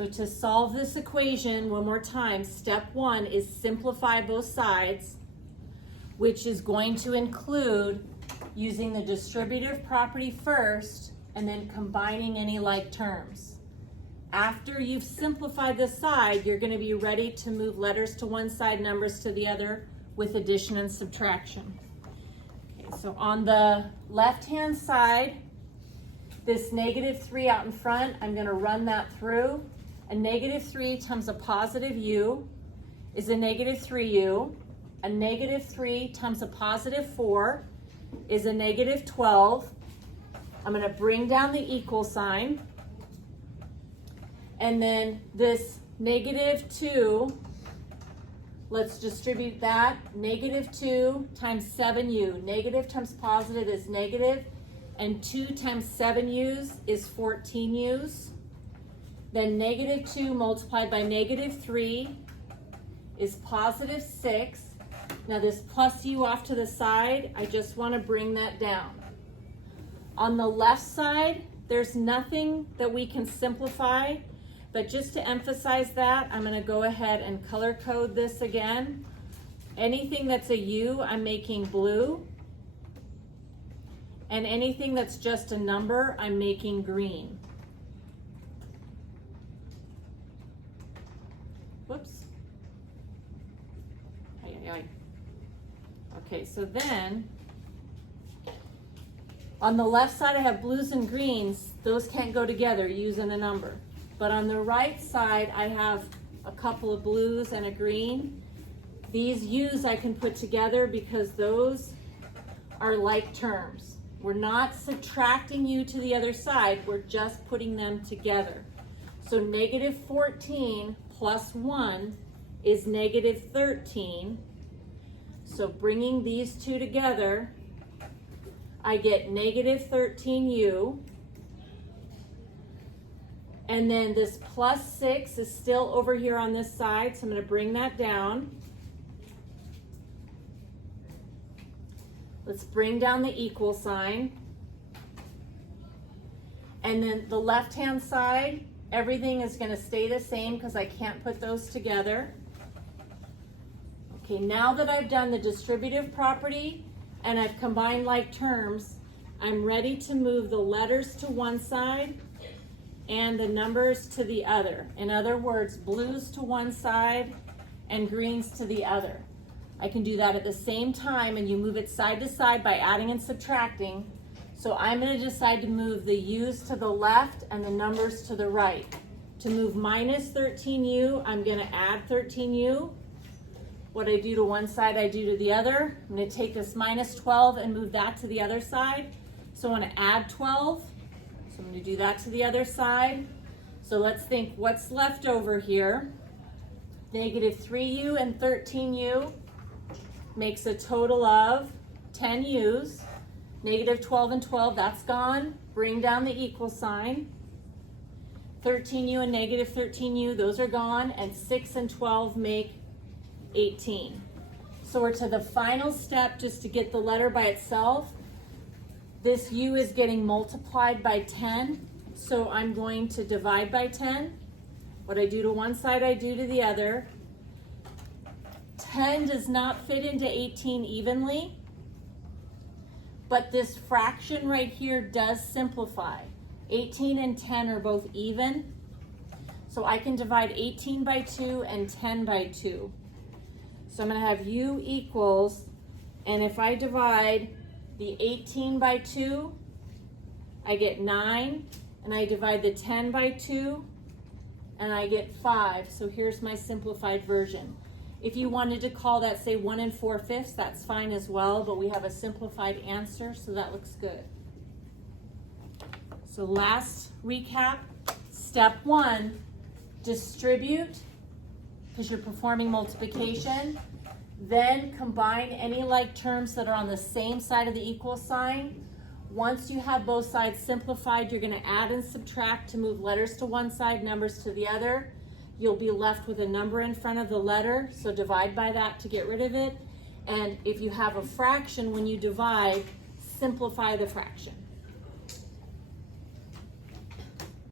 So to solve this equation, one more time, step one is simplify both sides, which is going to include using the distributive property first and then combining any like terms. After you've simplified the side, you're going to be ready to move letters to one side, numbers to the other with addition and subtraction. Okay, so on the left-hand side, this -3 out in front, I'm going to run that through. A -3 times a positive u is a -3u. A -3 times a positive 4 is a -12. I'm going to bring down the equal sign. And then this -2, let's distribute that. -2 times 7u. Negative times positive is negative. And 2 times 7u's is 14u's. Then -2 multiplied by -3 is positive 6. Now this plus u off to the side, I just want to bring that down. On the left side, there's nothing that we can simplify, but just to emphasize that, I'm going to go ahead and color code this again. Anything that's a u, I'm making blue. And anything that's just a number, I'm making green. Whoops. Okay, so then on the left side I have blues and greens. Those can't go together using a number. But on the right side I have a couple of blues and a green. These U's I can put together because those are like terms. We're not subtracting U to the other side, we're just putting them together. So -14 plus 1 is -13. So bringing these two together, I get -13u. And then this plus 6 is still over here on this side, so I'm going to bring that down. Let's bring down the equal sign. And then the left-hand side, everything is going to stay the same because I can't put those together. Okay, now that I've done the distributive property and I've combined like terms, I'm ready to move the letters to one side and the numbers to the other. In other words, blues to one side and greens to the other. I can do that at the same time, and you move it side to side by adding and subtracting. So I'm going to decide to move the U's to the left and the numbers to the right. To move -13u, I'm going to add 13u. What I do to one side, I do to the other. I'm going to take this -12 and move that to the other side. So I want to add 12. So I'm going to do that to the other side. So let's think what's left over here. -3u and 13u makes a total of 10 u's. -12 and 12, that's gone. Bring down the equal sign. 13u and -13u, those are gone. And 6 and 12 make 18. So we're to the final step just to get the letter by itself. This u is getting multiplied by 10. So I'm going to divide by 10. What I do to one side, I do to the other. 10 does not fit into 18 evenly, but this fraction right here does simplify. 18 and 10 are both even, so I can divide 18 by 2 and 10 by 2. So I'm going to have u equals, and if I divide the 18 by 2, I get 9, and I divide the 10 by 2, and I get 5. So here's my simplified version. If you wanted to call that, say, 1 4/5, that's fine as well, but we have a simplified answer, so that looks good. So last recap, step 1, distribute, because you're performing multiplication. Then combine any like terms that are on the same side of the equal sign. Once you have both sides simplified, you're going to add and subtract to move letters to one side, numbers to the other. You'll be left with a number in front of the letter, so divide by that to get rid of it. And if you have a fraction, when you divide, simplify the fraction.